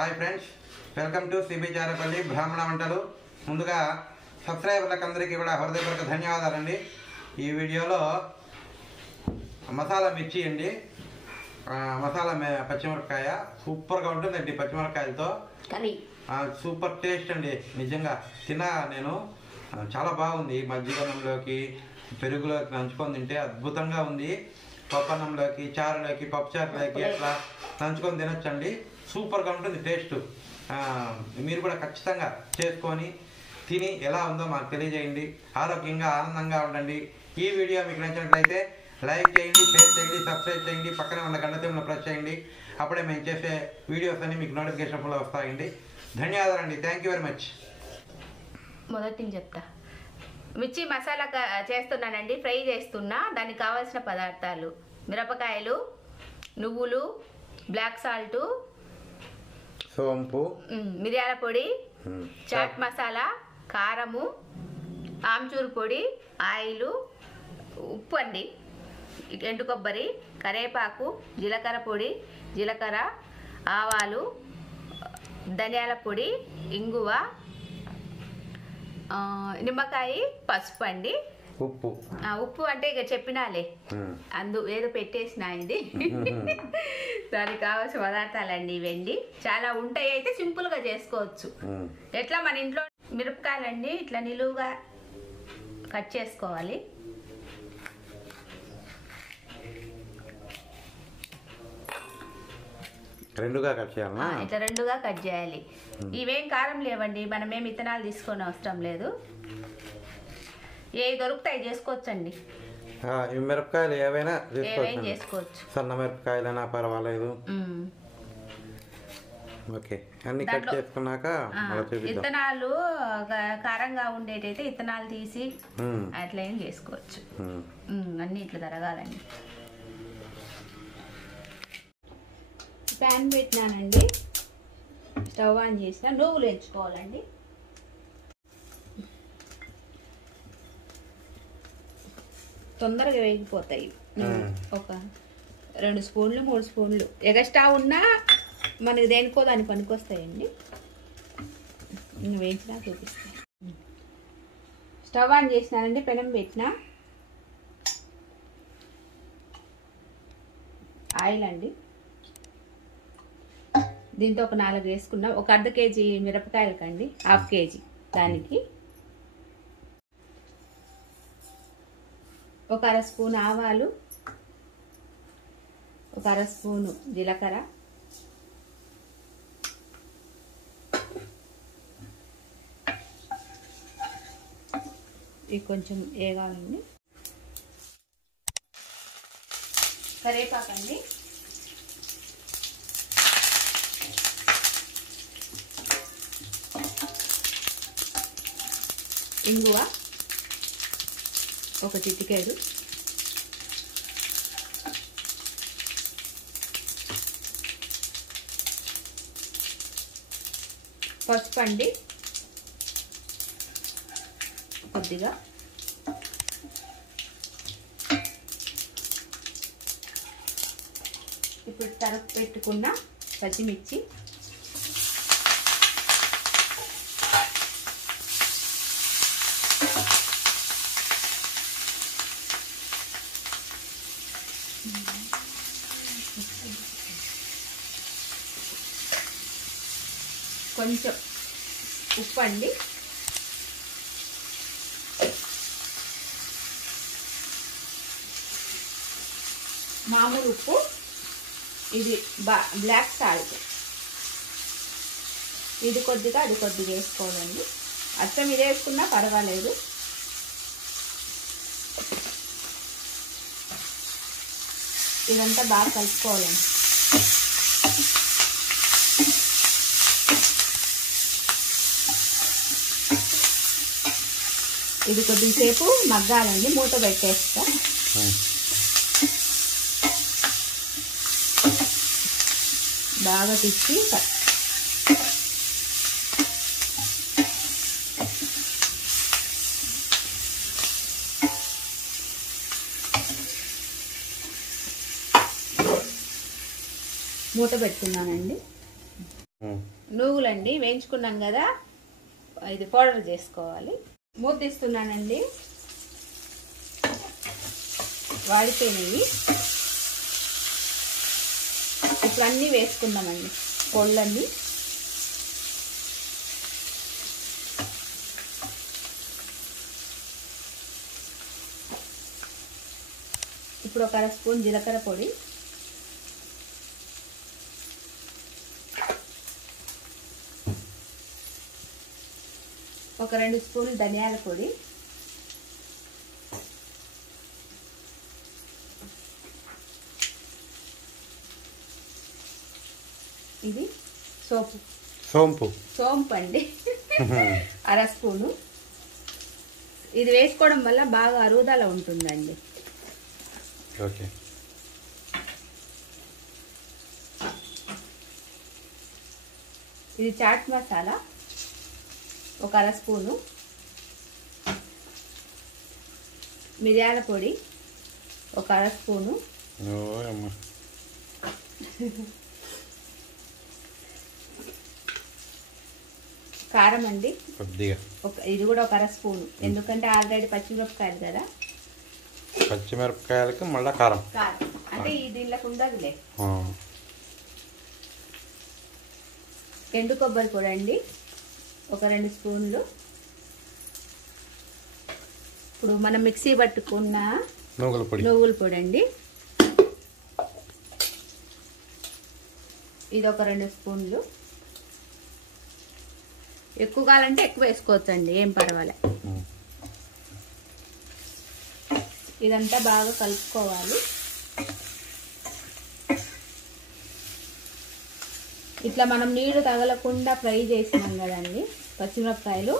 Hi friends, welcome to cbcharepalli బ్రాహ్మణవంటలు. ముందుగా సబ్స్క్రైబర్లకు అందరికీ కూడా హృదయపూర్వక ధన్యవాదాలండి. ఈ వీడియోలో మసాలా మిర్చి అండి, మసాలా పచ్చిమిరపకాయ సూపర్గా ఉంటుందండి. పచ్చిమిరపకాయలతో కర్రీ సూపర్ టేస్ట్ అండి. నిజంగా నేను చాలా బాగుంది. మజ్జిగన్నంలోకి పెరుగులోకి నంచుకొని తింటే అద్భుతంగా ఉంది. పప్పన్నంలోకి, చారులోకి, పప్పుచారులోకి అట్లా నంచుకొని తినొచ్చండి. సూపర్గా ఉంటుంది టేస్ట్. మీరు కూడా ఖచ్చితంగా చేసుకొని తిని ఎలా ఉందో మాకు తెలియజేయండి. ఆరోగ్యంగా ఆనందంగా ఉండండి. ఈ వీడియో మీకు నచ్చినట్లయితే లైక్ చేయండి, షేర్ చేయండి, సబ్స్క్రైబ్ చేయండి, పక్కనే ఉన్న గంట సింబల్ని ప్రెస్ చేయండి. అప్పుడే మేము చేసే వీడియోస్ అన్ని మీకు నోటిఫికేషన్ ఫుల్ వస్తాయండి. ధన్యవాదాలండి. Thank you very much. మొదటి చెప్తా. మిర్చి మసాలా చేస్తున్నానండి, ఫ్రై చేస్తున్నా. దానికి కావాల్సిన పదార్థాలు: మిరపకాయలు, నువ్వులు, బ్లాక్ సాల్ట్, సోంపు, మిరియాల పొడి, చాట్ మసాలా, కారము, ఆమ్చూర్ పొడి, ఆయిల్, ఉప్పు అండి, ఎండు కొబ్బరి, కరివేపాకు, జీలకర్ర పొడి, జీలకర్ర, ఆవాలు, ధనియాల పొడి, ఇంగువ, నిమ్మకాయ, పసుపు అండి, ఉప్పు అంటే ఇక చెప్పినాలే, ఏదో పెట్టేసిన ఇది. దానికి కావాల్సిన పదార్థాలండి ఇవండి. చాలా ఉంటాయి, అయితే సింపుల్గా చేసుకోవచ్చు. ఎట్లా మన ఇంట్లో మిరపకాయలండి ఇట్లా నిలువుగా కట్ చేసుకోవాలి. రెండుగా కట్ చేయాలి. ఇట్లా రెండుగా కట్ చేయాలి. ఇవేం కారం లేవండి, మనమేం విత్తనాలు తీసుకొని అవసరం లేదు. ఏవి దొరుకుతాయి చేసుకోవచ్చండి. మిరపకాయలు ఏవైనా చేసుకోవచ్చు. సన్న మిరపకాయలైనా పర్వాలేదు. ఓకే, అన్ని కట్ చేసుకున్నాక విత్తనాలు కారంగా ఉండేటైతే విత్తనాలు తీసి అట్లా ఏం చేసుకోవచ్చు. అన్ని ఇట్లా తరగాలండి. ప్యాన్ పెట్టినానండి, స్టవ్ ఆన్ చేసిన, నువ్వులు ఎంచుకోవాలండి. తొందరగా వేగిపోతాయి. ఒక 2 స్పూన్లు 3 స్పూన్లు ఎగస్ట్రా ఉన్నా మనకి దేనికో దాని పనికొస్తాయండి. వేయించినా చూపిస్తాను. స్టవ్ ఆన్ చేసినానండి, పెనం పెట్టిన, ఆయిల్ అండి. దీంతో ఒక 4 వేసుకున్నాం. ఒక అర్ధ కేజీ మిరపకాయలకండి, ½ కేజీ దానికి. ఒక 1/2 స్పూన్ ఆవాలు, ఒక 1/2 స్పూను జీలకర్ర, ఇవి కొంచెం వేగాలండి. కరివేపాకండి, ఇంగువ ఒక చిటికెడు, పసుపు అండి కొద్దిగా, ఇప్పుడు తరుపు పెట్టుకున్న పచ్చిమిర్చి, కొంచెం ఉప్పు అండి, మామూలు ఉప్పు, ఇది బ్లాక్ సాల్ట్, ఇది కొద్దిగా అది కొద్దిగా వేసుకోవాలండి. అచ్చం ఇది వేసుకున్నా పర్వాలేదు. ఇదంతా బాగా కలుపుకోవాలండి. ఇది కొద్దిసేపు మగ్గాలండి, మూత పెట్టేస్తా. బాగా తిప్పి మూత పెట్టుకున్నానండి. నూగులండి వేయించుకున్నాం కదా, ఇది పౌడర్ చేసుకోవాలి. మూత తీస్తున్నానండి. వాడిపోయినవి ఇప్పుడు అన్నీ వేసుకుందామండి, పొళ్ళన్నీ. ఇప్పుడు ఒక 1 స్పూన్ జీలకర్ర పొడి, ఒక 2 స్పూన్లు ధనియాల పొడి, ఇది సోంపు అండి 1/2 స్పూను. ఇది వేసుకోవడం వల్ల బాగా అరుగుదల ఉంటుందండి. ఓకే. ఇది చాట్ మసాలా ఒక 1/2 స్పూను, మిరియాల పొడి ఒక 1/2 స్పూను, కారం అండి ఇది కూడా ఒక 1/2 స్పూను, ఎందుకంటే ఆల్రెడీ పచ్చిమిరపకాయలు కదా, పచ్చిమిరపకాయలకి మళ్ళీ కారం అంటే ఈ దీనిలోకి ఉండదులే. ఎండు కొబ్బరి పొడి అండి ఒక 2 స్పూన్లు. ఇప్పుడు మనం మిక్సీ పట్టుకున్న నువ్వుల పొడి అండి, ఇది ఒక 2 స్పూన్లు. ఎక్కువ కావాలంటే ఎక్కువ వేసుకోవచ్చండి, ఏం పర్వాలే. ఇదంతా బాగా కలుపుకోవాలి. ఇట్లా మనం నీళ్లు తగలకుండా ఫ్రై చేసినాం కదండి పచ్చిమిరపకాయలు,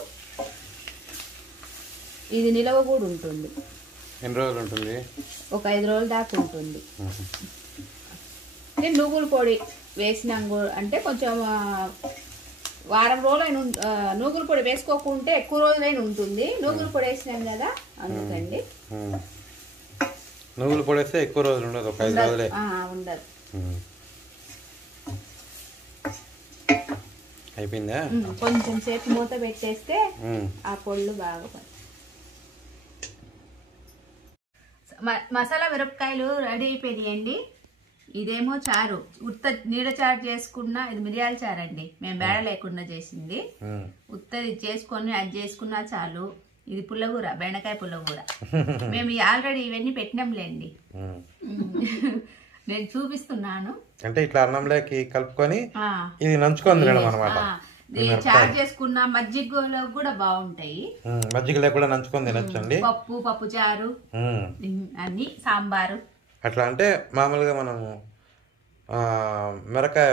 ఇది నిలవ కూడా ఉంటుంది. ఎన్ని రోజులు ఉంటుంది? ఒక 5 రోజుల దాకా ఉంటుంది. నువ్వుల పొడి వేసినాం అంటే కొంచెం వారం రోజులైన నూగుల పొడి వేసుకోకుంటే ఎక్కువ రోజులైనా ఉంటుంది. నూగుల పొడి వేసినాం కదా అందుకండి. నువ్వుల పొడి వేస్తే ఎక్కువ రోజులు ఉండదు, ఒక 5 రోజులే ఉండదు. అయిపోయిందా? కొంచెం సేపు మూత పెట్టేస్తే ఆ పొళ్ళు బాగా. మసాలా మిరపకాయలు రెడీ అయిపోయినాయండి. ఇదేమో చారు, ఉత్త నీడ చారు చేసుకున్న, ఇది మిరియాల చారు అండి, మేము బేడ లేకుండా చేసింది. ఉత్తది చేసుకొని అది చేసుకున్నా చాలు. ఇది పుల్లగూర, బెండకాయ పుల్లగూర. మేము ఆల్రెడీ ఇవన్నీ పెట్టినాంలేండి, నేను చూపిస్తున్నాను. అంటే ఇట్లా అన్నంలోకి కలుపుకొని ఇది నంచుకొని తినడం అన్నమాట. చారు చేసుకున్న మజ్జిగలో కూడా బాగుంటాయి, మజ్జిగలో కూడా నంచుకొని తినొచ్చండి. పప్పు చారు అన్ని, సాంబారు అట్లా. అంటే మామూలుగా మనము మిరకాయ,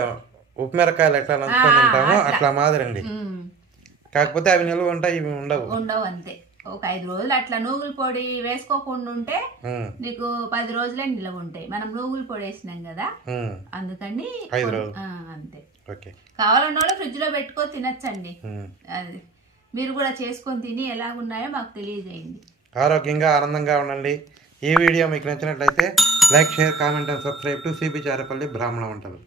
ఉప్పు మిరకాయలు ఎట్లా నంచుకొని తింటామో అట్లా మాదిరండి. కాకపోతే అవి నిల్వ ఉంటాయి, ఇవి ఉండవు అంతే. ఒక 5 రోజులు అట్లా నూగుల పొడి వేసుకోకుండా ఉంటే నీకు 10 రోజులే నిల్వ ఉంటాయి. మనం నూగుల పొడి వేసినాం కదా అందుకని 5 రోజులు అంతే. కావాలన్న వాళ్ళు ఫ్రిడ్జ్ లో పెట్టుకొని తినచ్చండి. అది మీరు కూడా చేసుకొని తిని ఎలా ఉన్నాయో మాకు తెలియజేయండి. ఆరోగ్యంగా ఆనందంగా ఉండండి. ఈ వీడియో మీకు నచ్చినట్లయితే like, share, comment and subscribe to cbcharepalli బ్రాహ్మణ వంటలు.